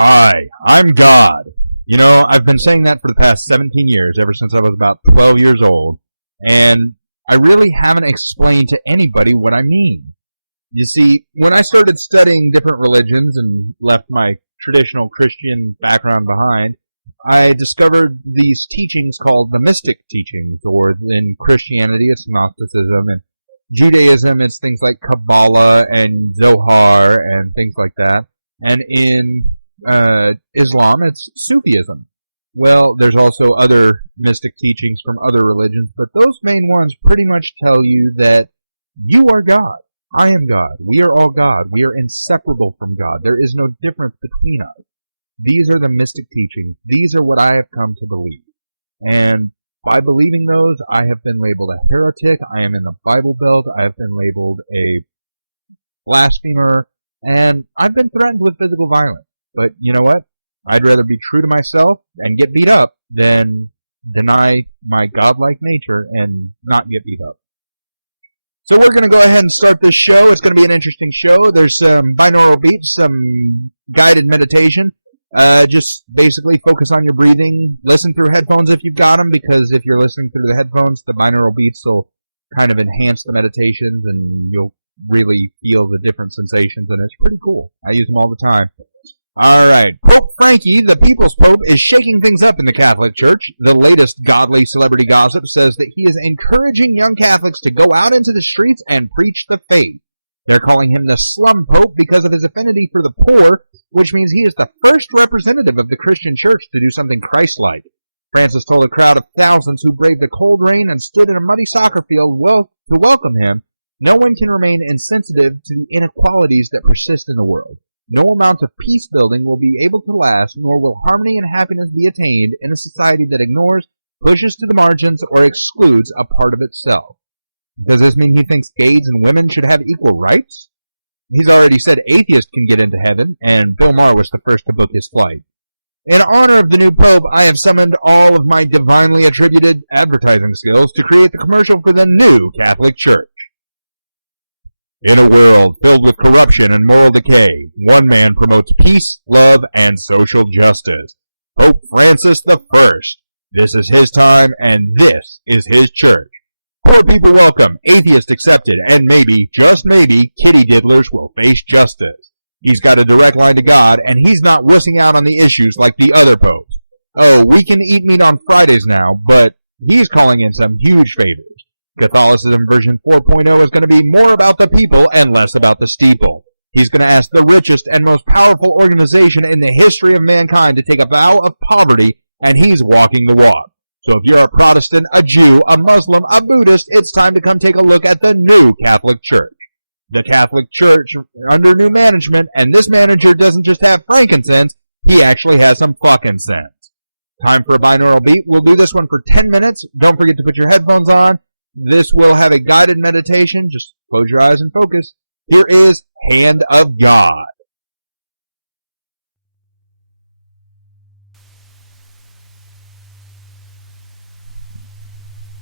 Hi, I'm God. I've been saying that for the past 17 years, ever since I was about 12 years old, and I really haven't explained to anybody what I mean. You see, when I started studying different religions and left my traditional Christian background behind, I discovered these teachings called the mystic teachings, or in Christianity it's Gnosticism, and Judaism it's things like Kabbalah and Zohar and things like that, and in Islam it's Sufism. Well, there's also other mystic teachings from other religions, but those main ones pretty much tell you that you are God. I am God. We are all God. We are inseparable from God. There is no difference between us. These are the mystic teachings. These are what I have come to believe. And by believing those, I have been labeled a heretic. I am in the Bible Belt. I have been labeled a blasphemer. And I've been threatened with physical violence. But you know what? I'd rather be true to myself and get beat up than deny my godlike nature and not get beat up. So we're going to go ahead and start this show. It's going to be an interesting show. There's some binaural beeps, some guided meditation. Just basically focus on your breathing. Listen through headphones if you've got them, because if you're listening through the headphones, the binaural beeps will kind of enhance the meditations and you'll really feel the different sensations, and it's pretty cool. I use them all the time. Alright, Pope Frankie, the People's Pope, is shaking things up in the Catholic Church. The latest godly celebrity gossip says that he is encouraging young Catholics to go out into the streets and preach the faith. They're calling him the Slum Pope because of his affinity for the poor, which means he is the first representative of the Christian Church to do something Christ-like. Francis told a crowd of thousands who braved the cold rain and stood in a muddy soccer field to welcome him, no one can remain insensitive to the inequalities that persist in the world. No amount of peace building will be able to last, nor will harmony and happiness be attained in a society that ignores, pushes to the margins, or excludes a part of itself. Does this mean he thinks gays and women should have equal rights? He's already said atheists can get into heaven, and Bill Maher was the first to book his flight. In honor of the new Pope, I have summoned all of my divinely attributed advertising skills to create the commercial for the new Catholic Church. In a world filled with corruption and moral decay, one man promotes peace, love, and social justice. Pope Francis I. This is his time, and this is his church. Poor people welcome, atheists accepted, and maybe, just maybe, kitty diddlers will face justice. He's got a direct line to God, and he's not wussing out on the issues like the other popes. Oh, we can eat meat on Fridays now, but he's calling in some huge favors. Catholicism version 4.0 is going to be more about the people and less about the steeple. He's going to ask the richest and most powerful organization in the history of mankind to take a vow of poverty, and he's walking the walk. So if you're a Protestant, a Jew, a Muslim, a Buddhist, it's time to come take a look at the new Catholic Church. The Catholic Church under new management, and this manager doesn't just have frankincense, he actually has some fucking sense. Time for a binaural beat. We'll do this one for 10 minutes. Don't forget to put your headphones on. This will have a guided meditation. Just close your eyes and focus. Here is Hand of God.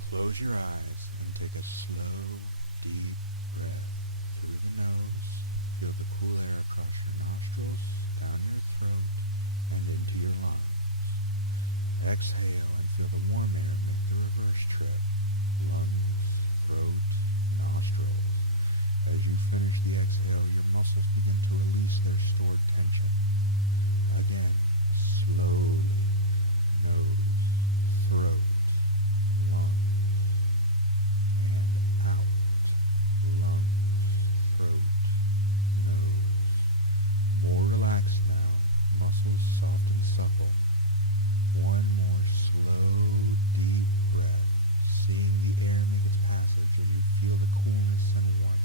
Close your eyes and take a slow, deep breath through the nose. Feel the cool air across your nostrils, down your throat, and into your lungs. Exhale and feel the warm air make the reverse trip. Lungs, throat, nostrils. As you finish the exhale, your muscles begin to release their stored tension. Again, slowly. Nose, throat, lungs, and out. Lungs, throat, nose. More relaxed now, muscles soft and supple. One more slow, deep breath, seeing the air make its passage as you feel the coolness and warmth.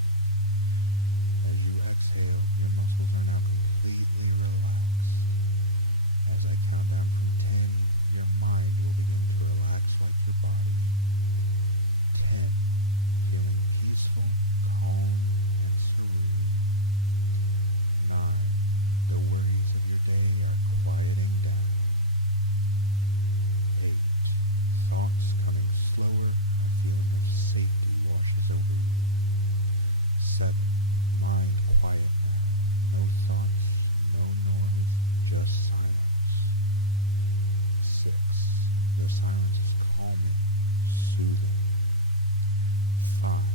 As you exhale, your muscles are now completely relaxed. As I count down from 10, your mind will begin to relax like your body. 10, feeling peaceful, calm, and serene. 9, the worries of your day are quieting down. 8, thoughts coming slower, a feeling of safety washes over you. 7, mind quiet now, no thoughts, no noise, just silence. 6. The silence is calming, soothing. 5.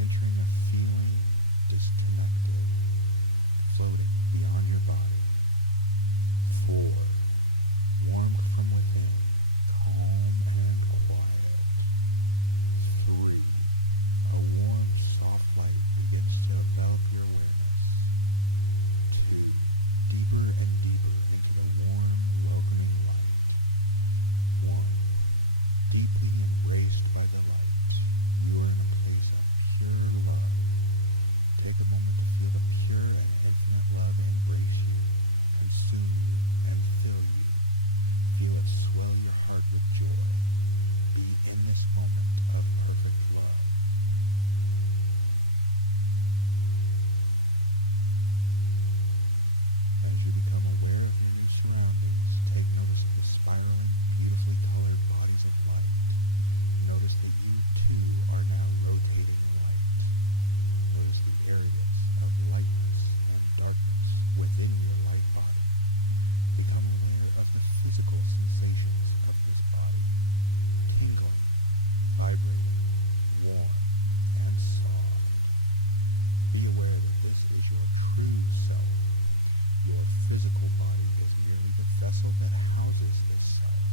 Entering a feeling disconnected, floating beyond your body. 4. Warmed from within, calm and quiet. 3. A warm, soft light begins to envelop your awareness. 2. Deeper and deeper into the warm, welcoming light. 1. Deeply embraced by the light, you are in a place of pure love. Take a moment to feel the pure and infinite love embrace you, consume you, and fill you. Feel it swell your heart with joy. Be in this moment of perfect love. As you become aware of your new surroundings, take notice of the spiraling, beautifully colored bodies of light. Notice that you, too, are now rotating light. Notice the areas of lightness and darkness within your light body. Become aware of the physical sensations of this body. Tingling, vibrating, warm, and soft. Be aware that this is your true self. Your physical body is merely the vessel that houses this self.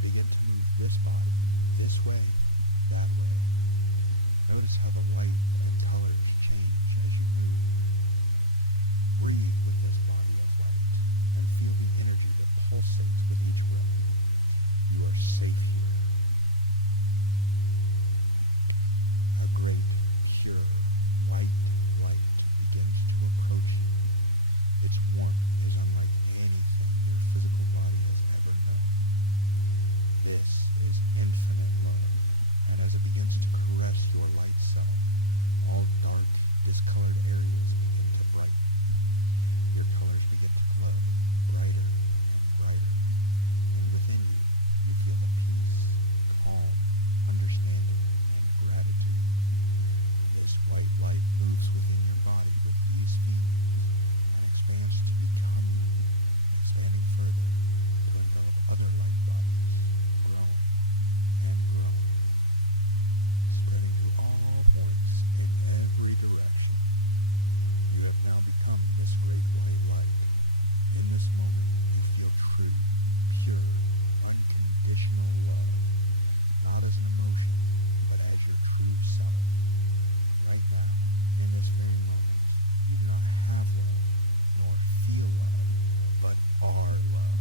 Begin to move this body, this way, that way. Notice how the light and colors change as you move. Breathe with this body of light and feel the energy that pulsates with each breath. You are safe here. A great, pure, white light begins to approach you. Its warmth is unlike anything your physical body has ever known. This is infinite love, and as it begins to caress your light self, all dark, discolored areas begin to brighten. Your colors begin to glow, brighter and brighter, and within you, you feel the peace, calm, understanding, and gratitude. This white light moves within your body with these feelings and expands to become you, expanding further to envelop other light bodies, growing and growing, spreading to all points in every direction. You have now become this great white light. In this moment, you feel true, pure, unconditional love, not as an emotion, but as your true self. Right now, in this very moment, you do not have love, nor feel love, but are love.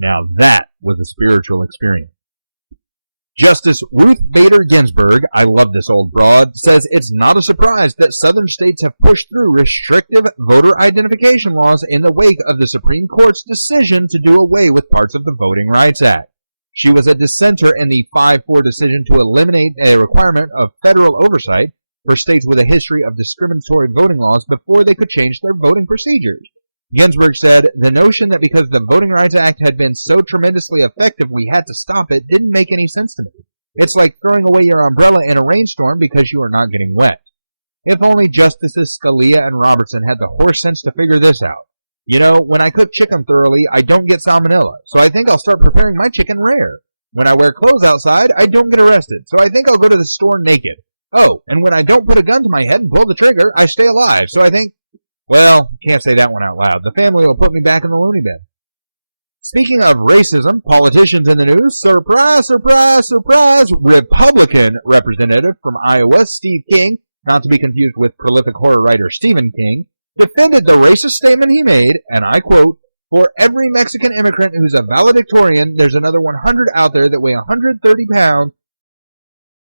Now that was a spiritual experience. Justice Ruth Bader Ginsburg, I love this old broad, says it's not a surprise that southern states have pushed through restrictive voter identification laws in the wake of the Supreme Court's decision to do away with parts of the Voting Rights Act. She was a dissenter in the 5-4 decision to eliminate a requirement of federal oversight for states with a history of discriminatory voting laws before they could change their voting procedures. Ginsburg said, the notion that because the Voting Rights Act had been so tremendously effective we had to stop it didn't make any sense to me. It's like throwing away your umbrella in a rainstorm because you are not getting wet. If only Justices Scalia and Robertson had the horse sense to figure this out. You know, when I cook chicken thoroughly, I don't get salmonella, so I think I'll start preparing my chicken rare. When I wear clothes outside, I don't get arrested, so I think I'll go to the store naked. Oh, and when I don't put a gun to my head and pull the trigger, I stay alive, so I think... Well, can't say that one out loud. The family will put me back in the loony bin. Speaking of racism, politicians in the news, surprise, surprise, surprise, Republican representative from Iowa, Steve King, not to be confused with prolific horror writer Stephen King, defended the racist statement he made, and I quote, for every Mexican immigrant who's a valedictorian, there's another 100 out there that weigh 130 pounds